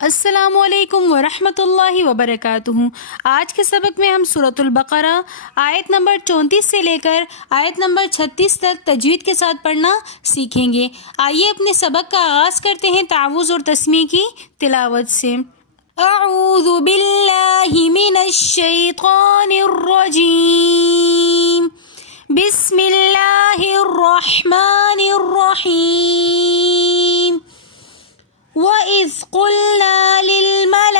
السلام علیکم ورحمۃ اللہ وبرکاتہ۔ آج کے سبق میں ہم سورۃ البقرہ آیت نمبر 34 سے لے کر آیت نمبر 36 تک تجوید کے ساتھ پڑھنا سیکھیں گے۔ آئیے اپنے سبق کا آغاز کرتے ہیں تعوذ اور تسمیہ کی تلاوت سے۔ اعوذ باللہ من الشیطان الرجیم، بسم اللہ الرحمن الرحیم۔ وَإِذْ قُلْنَا لِلْمَلَائِكَةِ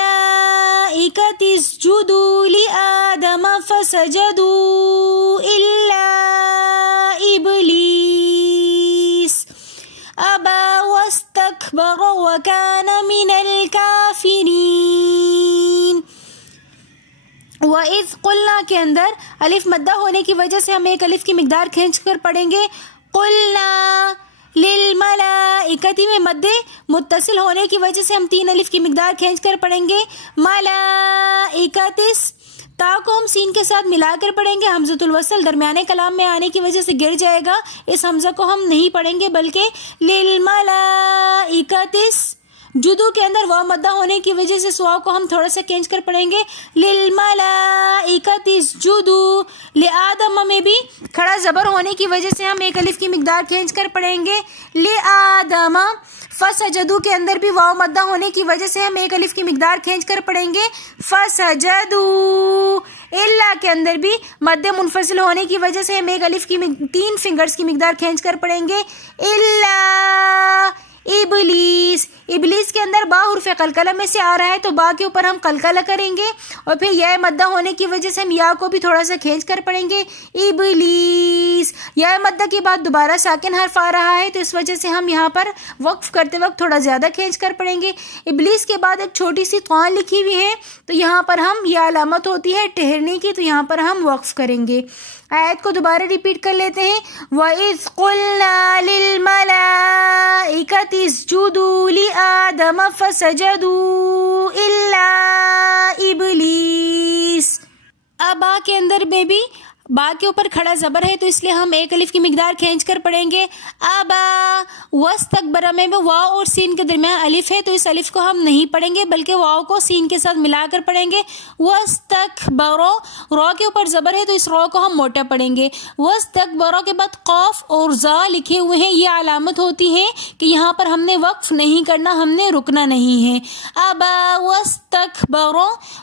اسْجُدُوا لِآدَمَ فَسَجَدُوا إِلَّا إِبْلِيسَ أَبَى وَاسْتَكْبَرَ وَكَانَ مِنَ الْكَافِرِينَ۔ وَإِذْ قُلْنَا کے اندر الف مدہ ہونے کی وجہ سے ہم ایک الف کی مقدار کھینچ کر پڑھیں گے۔ قلنا للملائکتی میں مد متصل ہونے کی وجہ سے ہم 3 الف کی مقدار کھینچ کر پڑھیں گے۔ ملائکتس، تا کو ہم سین کے ساتھ ملا کر پڑھیں گے۔ حمزۃ الوصل درمیانے کلام میں آنے کی وجہ سے گر جائے گا، اس حمزہ کو ہم نہیں پڑھیں گے بلکہ للملائکتس۔ جدو کے اندر واو مدہ ہونے کی وجہ سے سواو کو ہم تھوڑا سا کھینچ کر پڑھیں گے۔ للملائکۃ اسجدوا، لآدم میں بھی کھڑا زبر ہونے کی وجہ سے ہم ایک الف کی مقدار کھینچ کر پڑھیں گے۔ لآدم، فسجدوا کے اندر بھی واو مدہ ہونے کی وجہ سے ہم ایک الف کی مقدار کھینچ کر پڑھیں گے۔ فسجدوا، الا کے اندر بھی مد منفصل ہونے کی وجہ سے ہم ایک الف کی 3 فنگرز کی مقدار کھینچ کر پڑھیں گے۔ الا ابلیس، ابلیس کے اندر با حرف قلقلہ میں سے آ رہا ہے تو با کے اوپر ہم قلقلہ کریں گے، اور پھر یا مدہ ہونے کی وجہ سے ہم یا کو بھی تھوڑا سا کھینچ کر پڑھیں گے۔ ابلیس، یا مدہ کے بعد دوبارہ ساکن حرف آ رہا ہے تو اس وجہ سے ہم یہاں پر وقف کرتے وقت تھوڑا زیادہ کھینچ کر پڑھیں گے۔ ابلیس کے بعد ایک چھوٹی سی قان لکھی ہوئی ہے تو یہاں پر ہم یہ علامت ہوتی ہے ٹھہرنے کی، تو یہاں پر ہم وقف کریں گے۔ آیت کو دوبارہ ریپیٹ کر لیتے ہیں۔ وَإِذْ قُلْنَا لِلْمَلَائِكَةِ اسْجُدُوا لِآدَمَ فَسَجَدُوا إِلَّا إِبْلِيسَ۔ ابا کے اندر میں بھی با کے اوپر کھڑا زبر ہے تو اس لیے ہم ایک الف کی مقدار کھینچ کر پڑھیں گے۔ ابا، واستکبر میں واو اور سین کے درمیان الف ہے تو اس الف کو ہم نہیں پڑھیں گے بلکہ واو کو سین کے ساتھ ملا کر پڑھیں گے۔ واستکبر، رو کے اوپر زبر ہے تو اس رو کو ہم موٹا پڑھیں گے۔ واستکبر کے بعد قاف اور زا لکھے ہوئے ہیں، یہ علامت ہوتی ہے کہ یہاں پر ہم نے وقف نہیں کرنا، ہم نے رکنا نہیں ہے۔ ابا واستکبر،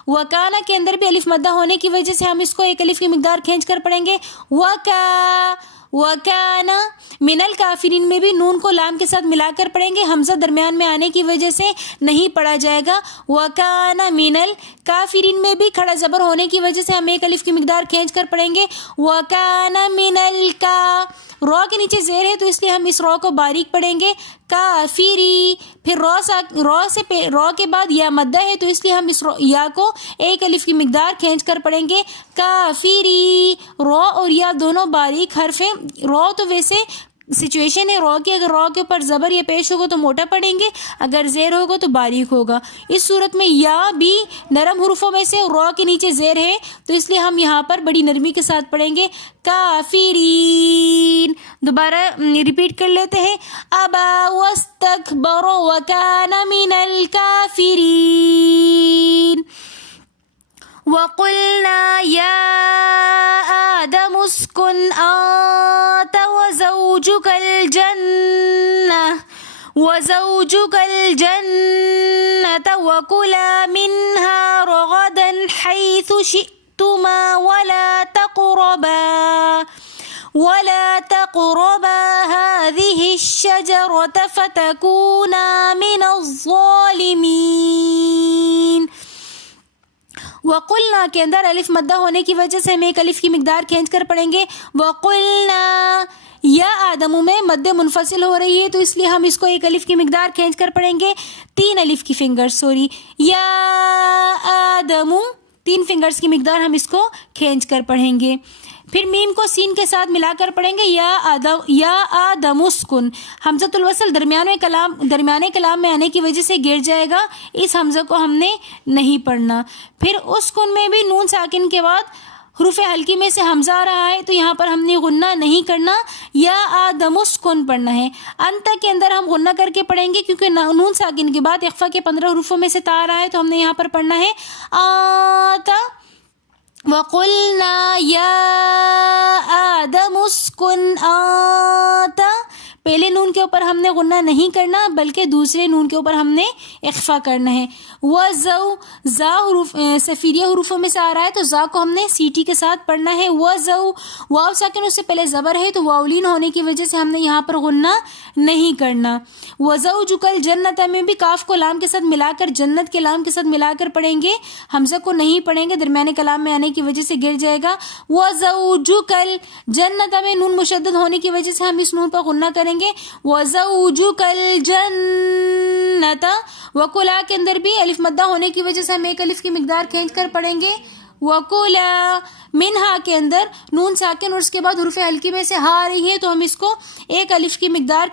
وکانا کے اندر بھی الف مدہ ہونے کی وجہ سے ہم اس کو ایک الف کی مقدار کھینچ کر پڑھیں گے۔ وکانا، من الکافرین میں بھی نون کو لام کے ساتھ ملا کر پڑھیں گے، حمزہ درمیان میں آنے کی وجہ سے نہیں پڑھا جائے گا۔ وکانا من الکافرین میں بھی کھڑا زبر ہونے کی وجہ سے ہم ایک الف کی مقدار کھینچ کر پڑھیں گے۔ وکانا من الکا، رو کے نیچے زیر ہے تو اس لیے ہم اس رو کو باریک پڑھیں گے۔ کافری، پھر رو کے بعد یا مدہ ہے تو اس لیے ہم اس یا کو ایک الف کی مقدار کھینچ کر پڑھیں گے۔ کافری، رو اور یا دونوں باریک حرف ہیں۔ رو تو ویسے سچویشن ہے رو کی، اگر رو کے اوپر زبر یا پیش ہوگا تو موٹا پڑھیں گے، اگر زیر ہوگا تو باریک ہوگا۔ اس صورت میں یا بھی نرم حروفوں میں سے رو کے نیچے زیر ہے تو اس لیے ہم یہاں پر بڑی نرمی کے ساتھ پڑھیں گے۔ کافرین، دوبارہ ریپیٹ کر لیتے ہیں۔ ابا واستکبر وکان من الکافرین۔ وَقُلْنَا يَا آدَمُ اسْكُنْ أَنْتَ وَزَوْجُكَ الْجَنَّةَ وَكُلَا مِنْهَا رَغَدًا حَيْثُ شِئْتُمَا وَلَا تَقْرَبَا هَذِهِ الشَّجَرَةَ فَتَكُونَا مِنَ الظَّالِمِينَ۔ وَقُلْنَا کے اندر الف مدہ ہونے کی وجہ سے ہم ایک الف کی مقدار کھینچ کر پڑھیں گے۔ وَقُلْنَا، یا آدم میں مد منفصل ہو رہی ہے تو اس لیے ہم اس کو ایک الف کی مقدار کھینچ کر پڑھیں گے۔ 3 الف کی فنگرز، یا آدم، 3 فنگرز کی مقدار ہم اس کو کھینچ کر پڑھیں گے۔ پھر میم کو سین کے ساتھ ملا کر پڑھیں گے۔ یا آدم اسکن، حمزۃ الوصل درمیانے کلام میں آنے کی وجہ سے گر جائے گا، اس حمزہ کو ہم نے نہیں پڑھنا۔ پھر اسکن میں بھی نون ساکن کے بعد حروف ہلکی میں سے حمزہ آ رہا ہے تو یہاں پر ہم نے غنہ نہیں کرنا، یا آدم اسکن پڑھنا ہے۔ انت کے اندر ہم غنہ کر کے پڑھیں گے کیونکہ نون ساکن کے بعد اخفا کے 15 حروفوں میں سے تا آ رہا ہے تو ہم نے یہاں پر پڑھنا ہے آتا۔ وَقُلْنَا يَا آدَمُ اسْكُنْ آنْتَ، پہلے نون کے اوپر ہم نے غنہ نہیں کرنا بلکہ دوسرے نون کے اوپر ہم نے اخفا کرنا ہے۔ وَزَوْ، زا حروف صفیریہ حروفوں میں سے آ رہا ہے تو زا کو ہم نے سیٹی کے ساتھ پڑھنا ہے۔ وَزَوْ، واو ساکن اس سے پہلے زبر ہے تو واولین ہونے کی وجہ سے ہم نے یہاں پر غنہ نہیں کرنا۔ وَزَوْجُكَ الْجَنَّةَ میں بھی کاف کو لام کے ساتھ ملا کر، جنت کے لام کے ساتھ ملا کر پڑھیں گے، حمزہ کو نہیں پڑھیں گے، درمیانے کلام میں آنے کی وجہ سے گر جائے گا۔ وَزَوْجُكَ الْجَنَّةَ میں نون مشدد ہونے کی وجہ سے ہم اس نون پر غنہ کریں گے۔ وَزَوْجُكَ الْجَنَّةَ، وَكُلَا کے اندر بھی الف مدہ ہونے کی وجہ سے ہم ایک الف کی مقدار کھینچ کر پڑھیں گے۔ وَكُلَا منہا کے اندر نون ساکن اور اس کے بعد حروف ہلکی میں سے ہا آ رہی ہے تو ہم اس کو ایک الف کی مقدار،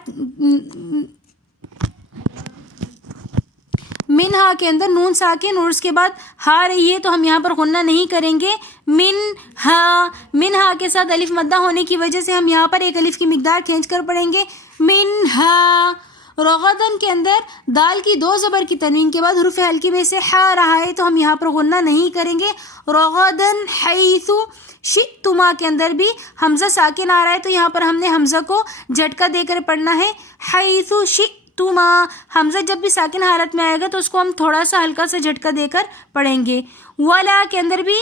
منہا کے اندر نون ساکن اور اس کے بعد ہا رہی ہے تو ہم یہاں پر غنہ نہیں کریں گے۔ منہا، منہا کے ساتھ الف مدہ ہونے کی وجہ سے ہم یہاں پر ایک الف کی مقدار کھینچ کر پڑھیں گے منہا۔ رغدن کے اندر دال کی دو زبر کی تنوین کے بعد حروف ہلکی میں سے ہا رہا ہے تو ہم یہاں پر غنہ نہیں کریں گے۔ رغدن حیث، شئتما کے اندر بھی حمزہ ساکن آ رہا ہے تو یہاں پر ہم نے حمزہ کو جھٹکا دے کر پڑھنا ہے۔ حیث شئتما، حمزہ جب بھی ساکن حالت میں آئے گا تو اس کو ہم تھوڑا سا ہلکا سا جھٹکا دے کر پڑھیں گے۔ ولا کے اندر بھی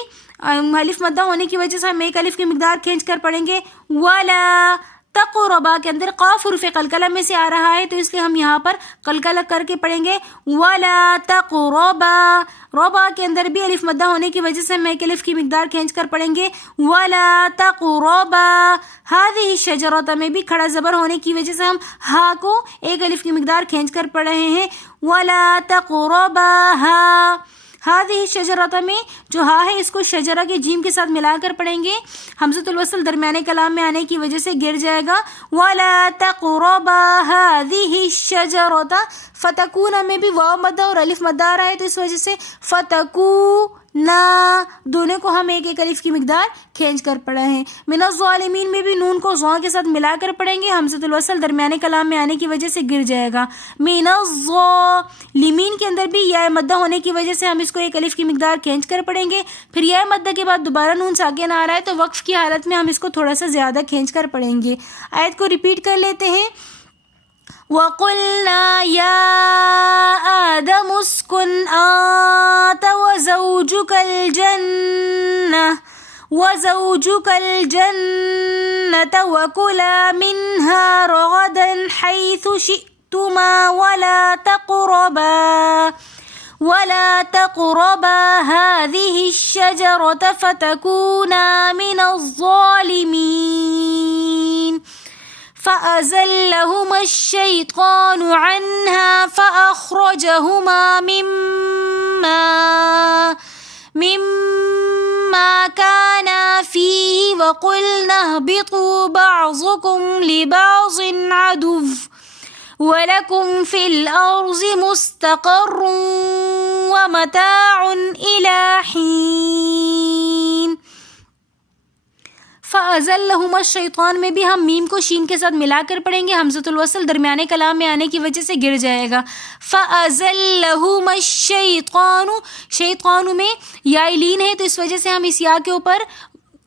الف مدہ ہونے کی وجہ سے ہم ایک الف کی مقدار کھینچ کر پڑھیں گے۔ ولا تقربا کے اندر قاف حروف قلقلہ میں سے آ رہا ہے تو اس لیے ہم یہاں پر قلقلہ کر کے پڑھیں گے۔ ولا تقربا، ربا کے اندر بھی الف مدہ ہونے کی وجہ سے ہم ایک الف کی مقدار کھینچ کر پڑھیں گے۔ ولا تقربا هذه الشجرة میں بھی کھڑا زبر ہونے کی وجہ سے ہم ہا کو ایک الف کی مقدار کھینچ کر پڑھ رہے ہیں۔ ولا تقرباها، هذه الشجرة میں جو ہا ہے اس کو شجرہ کے جیم کے ساتھ ملا کر پڑھیں گے، حمزۃ الوصل درمیانے کلام میں آنے کی وجہ سے گر جائے گا۔ ولا تقربا هذه الشجرة، فتکون میں بھی واو مدہ اور الف مدہ آ رہا ہے تو اس وجہ سے فتکونا، دونوں کو ہم ایک ایک الف کی مقدار کھینچ کر پڑھے ہیں۔ من الظالمین میں بھی نون کو ظا کے ساتھ ملا کر پڑھیں گے، حمزۃ الوصل درمیانے کلام میں آنے کی وجہ سے گر جائے گا۔ من الظالمین کے اندر بھی یا مدہ ہونے کی وجہ سے ہم اس کو ایک الف کی مقدار کھینچ کر پڑھیں گے، پھر یا مدہ کے بعد دوبارہ نون ساکن آ رہا ہے تو وقف کی حالت میں ہم اس کو تھوڑا سا زیادہ کھینچ کر پڑھیں گے۔ آیت کو ریپیٹ کر لیتے ہیں۔ وَقُلْنَا يَا آدَمُ اسْكُنْ أَنْتَ وَزَوْجُكَ الْجَنَّةَ وَكُلَا مِنْهَا رَغَدًا حَيْثُ شِئْتُمَا وَلَا تَقْرَبَا هَذِهِ الشَّجَرَةَ فَتَكُونَا مِنَ الظَّالِمِينَ۔ فَأَزَلَّهُمَا الشَّيْطَانُ عَنْهَا فَأَخْرَجَهُمَا مِمَّا كَانَا فِيهِ وَقُلْنَا اهْبِطُوا بَعْضُكُمْ لِبَعْضٍ عَدُوٌّ وَلَكُمْ فِي الْأَرْضِ مُسْتَقَرٌّ وَمَتَاعٌ إِلَى حِينٍ۔ فَأَزَلَّهُمَا الشَّيْطَانُ میں بھی ہم میم کو شین کے ساتھ ملا کر پڑھیں گے، حمزۃ الوصل درمیانے کلام میں آنے کی وجہ سے گر جائے گا۔ فَأَزَلَّهُمَا الشَّيْطَانُ، شیطان میں یا لین ہے تو اس وجہ سے ہم اس یا کے اوپر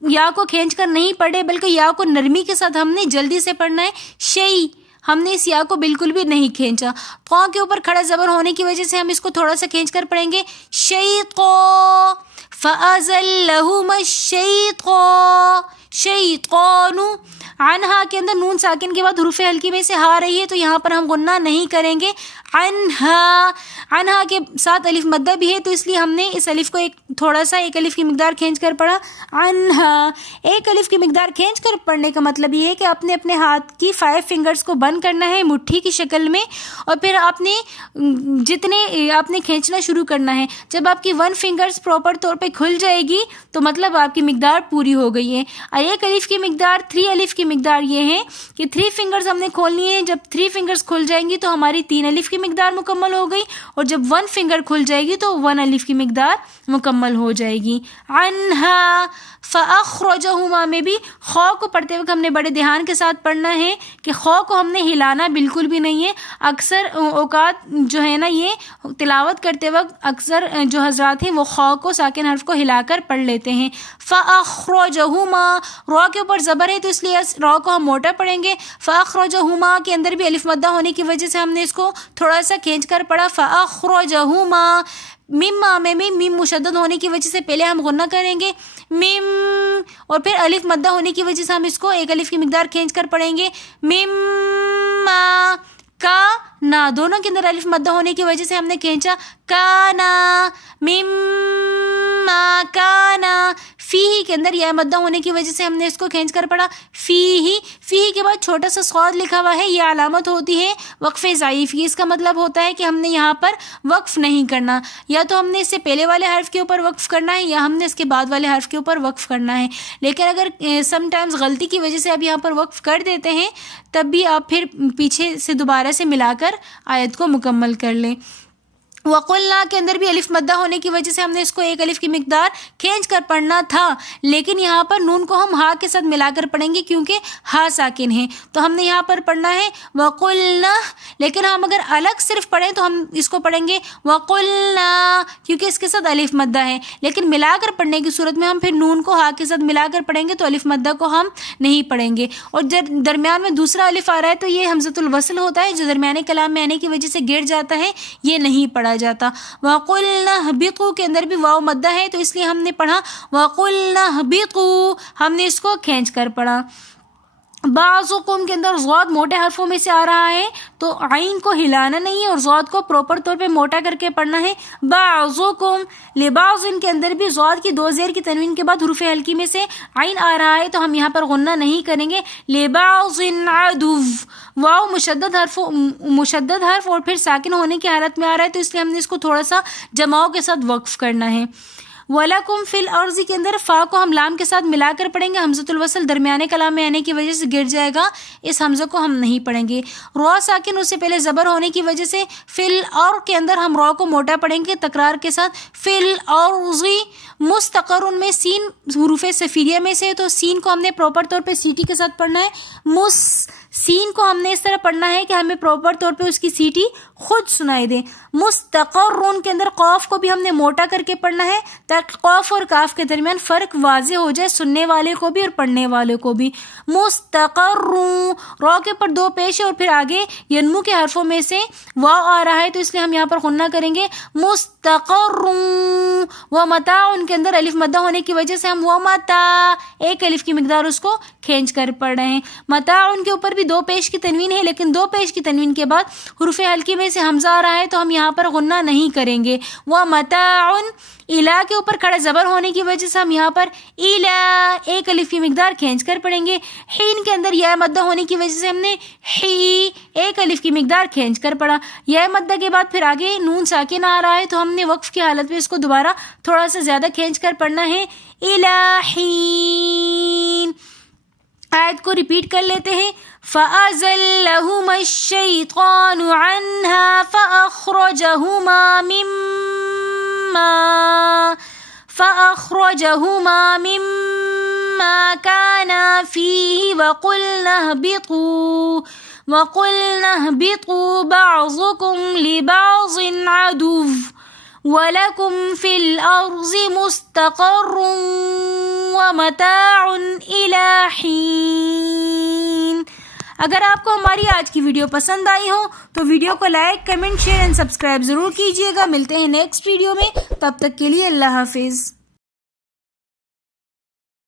یا کو کھینچ کر نہیں پڑھے بلکہ یا کو نرمی کے ساتھ ہم نے جلدی سے پڑھنا ہے۔ شیء، ہم نے اس یا کو بالکل بھی نہیں کھینچا۔ قاف کے اوپر کھڑا زبر ہونے کی وجہ سے ہم اس کو تھوڑا سا کھینچ کر پڑھیں گے۔ فَأَزَلَّهُمَا الشَّيْطَانُ، عنہا کے اندر نون ساکن کے بعد حروف ہلکی میں سے ہا رہی ہے تو یہاں پر ہم غنہ نہیں کریں گے۔ عنہا کے ساتھ الف مدہ بھی ہے تو اس لیے ہم نے اس الف کو تھوڑا سا ایک الف کی مقدار کھینچ کر پڑھا عنہا۔ ایک الف کی مقدار کھینچ کر پڑھنے کا مطلب یہ ہے کہ آپ نے اپنے ہاتھ کی 5 فنگرز کو بند کرنا ہے مٹھی کی شکل میں، اور پھر آپ نے جتنے آپ نے کھینچنا شروع کرنا ہے۔ جب آپ کی 1 فنگرز پراپر طور پہ کھل جائے گی تو مطلب آپ کی مقدار پوری ہو گئی ہے۔ اور ایک الف کی مقدار 3 الف کی مقدار یہ ہے کہ 3 فنگرز ہم نے کھولنی ہے، جب 3 فنگرز کھل جائیں گی تو ہماری 3 الف کی مقدار مکمل ہو گئی, اور جب 1 فنگر کھل جائے گی تو 1 الف کی مقدار مکمل ہو جائے گی. عنہا فاخرجہما میں بھی خو کو پڑھتے وقت ہم نے بڑے دھیان کے ساتھ پڑھنا ہے کہ خو کو ہم نے ہلانا بالکل بھی نہیں ہے. اکثر اوقات جو ہے نا یہ تلاوت کرتے وقت اکثر جو حضرات ہیں وہ خو کو ساکن حرف کو ہلا کر پڑھ لیتے ہیں. فاخرجہما رو کے اوپر زبر ہے تو اس لیے رو کو ہم موٹا پڑھیں گے. فاخرجہما کے اندر بھی الف مدہ ہونے کی وجہ سے ہم نے اس کو تھوڑا سا کھینچ کر پڑھا. فاخرجہما مما میں میم مشدد ہونے کی وجہ سے پہلے ہم غنہ کریں گے میم, اور پھر الف مدہ ہونے کی وجہ سے ہم اس کو ایک الف کی مقدار کھینچ کر پڑھیں گے. مما کا نا دونوں کے اندر الف مدہ ہونے کی وجہ سے ہم نے کھینچا کانا. مما کانا فی کے اندر یا مدہ ہونے کی وجہ سے ہم نے اس کو کھینچ کر پڑھا فی کے بعد چھوٹا سا صاد لکھا ہوا ہے, یہ علامت ہوتی ہے وقف ضعیف کی. اس کا مطلب ہوتا ہے کہ ہم نے یہاں پر وقف نہیں کرنا, یا تو ہم نے اس سے پہلے والے حرف کے اوپر وقف کرنا ہے یا ہم نے اس کے بعد والے حرف کے اوپر وقف کرنا ہے. لیکن اگر سم ٹائمز غلطی کی وجہ سے آپ یہاں پر وقف کر دیتے ہیں تب بھی آپ پھر پیچھے سے دوبارہ سے ملا کر آیت کو مکمل کر لیں. وقلنا کے اندر بھی الف مدہ ہونے کی وجہ سے ہم نے اس کو ایک الف کی مقدار کھینچ کر پڑھنا تھا, لیکن یہاں پر نون کو ہم ہا کے ساتھ ملا کر پڑھیں گے کیونکہ ہا ساکن ہے, تو ہم نے یہاں پر پڑھنا ہے وقلنا. لیکن ہم اگر الگ صرف پڑھیں تو ہم اس کو پڑھیں گے وقلنا کیونکہ اس کے ساتھ الف مدہ ہے, لیکن ملا کر پڑھنے کی صورت میں ہم پھر نون کو ہا کے ساتھ ملا کر پڑھیں گے تو الف مدہ کو ہم نہیں پڑھیں گے. اور جب درمیان میں دوسرا الف آ رہا ہے تو یہ حمزۃ الوصل ہوتا ہے جو درمیانے کلام میں آنے کی وجہ سے گر جاتا ہے, یہ نہیں پڑھا جاتا. وَقُلْنَا اهْبِطُوا کے اندر بھی واو مدہ ہے تو اس لیے ہم نے پڑھا وَقُلْنَا اهْبِطُوا, ہم نے اس کو کھینچ کر پڑھا. بعضکم کے اندر ضاد موٹے حرفوں میں سے آ رہا ہے تو عین کو ہلانا نہیں ہے اور ضاد کو پراپر طور پہ موٹا کر کے پڑھنا ہے. بعضکم لبعض کے اندر بھی ضاد کی 2 زیر کی تنوین کے بعد حروف ہلکی میں سے عین آ رہا ہے تو ہم یہاں پر غنہ نہیں کریں گے. لبعض عدو واو مشدد حرف اور پھر ساکن ہونے کی حالت میں آ رہا ہے تو اس لیے ہم نے اس کو تھوڑا سا جماؤ کے ساتھ وقف کرنا ہے. وَلَكُمْ فِي الْأَرْضِ کے اندر فا کو ہم لام کے ساتھ ملا کر پڑھیں گے. حمزۃ الوصل درمیانے کلام میں آنے کی وجہ سے گر جائے گا, اس حمزہ کو ہم نہیں پڑھیں گے. رو ساکن اس سے پہلے زبر ہونے کی وجہ سے فی الأرض کے اندر ہم رو کو موٹا پڑھیں گے تکرار کے ساتھ. فی الأرض مستقر میں سین حروف صفیریہ میں سے تو سین کو ہم نے پراپر طور پہ سیٹی کے ساتھ پڑھنا ہے. سین کو ہم نے اس طرح پڑھنا ہے کہ ہمیں پراپر طور پہ اس کی سیٹی خود سنائی دے. مستقر کے اندر قاف کو بھی ہم نے موٹا کر کے پڑھنا ہے تاکہ قاف اور کاف کے درمیان فرق واضح ہو جائے سننے والے کو بھی اور پڑھنے والے کو بھی. مستقر رو کے اوپر 2 پیش ہے اور پھر آگے ینمو کے حرفوں میں سے واو آ رہا ہے تو اس لیے ہم یہاں پر غنہ کریں گے مستقر. ومتاع کے اندر الف مدہ ہونے کی وجہ سے ہم ومتاع ایک الف کی مقدار اس کو کھینچ کر پڑھ رہے ہیں. متاع کے اوپر بھی 2 پیش کی تنوین ہے لیکن 2 پیش کی تنوین کے بعد حروف ہلکی میں سے حمزہ آ رہا ہے تو ہم یہاں پر غنہ نہیں کریں گے. ومتاع الا کے اوپر کھڑا زبر ہونے کی وجہ سے ہم یہاں پر الا ایک الف کی مقدار کھینچ کر پڑھیں گے. حین کے اندر یا مدہ ہونے کی وجہ سے ہم نے حی ایک الف کی مقدار کھینچ کر پڑھا. یا مدہ کے بعد پھر آگے نون ساکن آ رہا ہے تو ہم نے وقف کی حالت میں اس کو دوبارہ تھوڑا سا زیادہ کھینچ کر پڑھنا ہے الہین. آیت کو ریپیٹ کر لیتے ہیں. فَأَزَلَّهُمَا الشَّيْطَانُ عَنْهَا فَأَخْرَجَهُمَا مِمَّا كَانَا فِيهِ وَقُلْنَا اهْبِطُوا بَعْضُكُمْ لِبَعْضٍ عَدُوٌّ وَلَكُمْ فِي الْأَرْضِ مُسْتَقَرٌّ وَمَتَاعٌ إِلَى حِينٍ. اگر آپ کو ہماری آج کی ویڈیو پسند آئی ہو تو ویڈیو کو like comment share and subscribe ضرور کیجیے گا. ملتے ہیں نیکسٹ ویڈیو میں, تب تک کے لیے اللہ حافظ.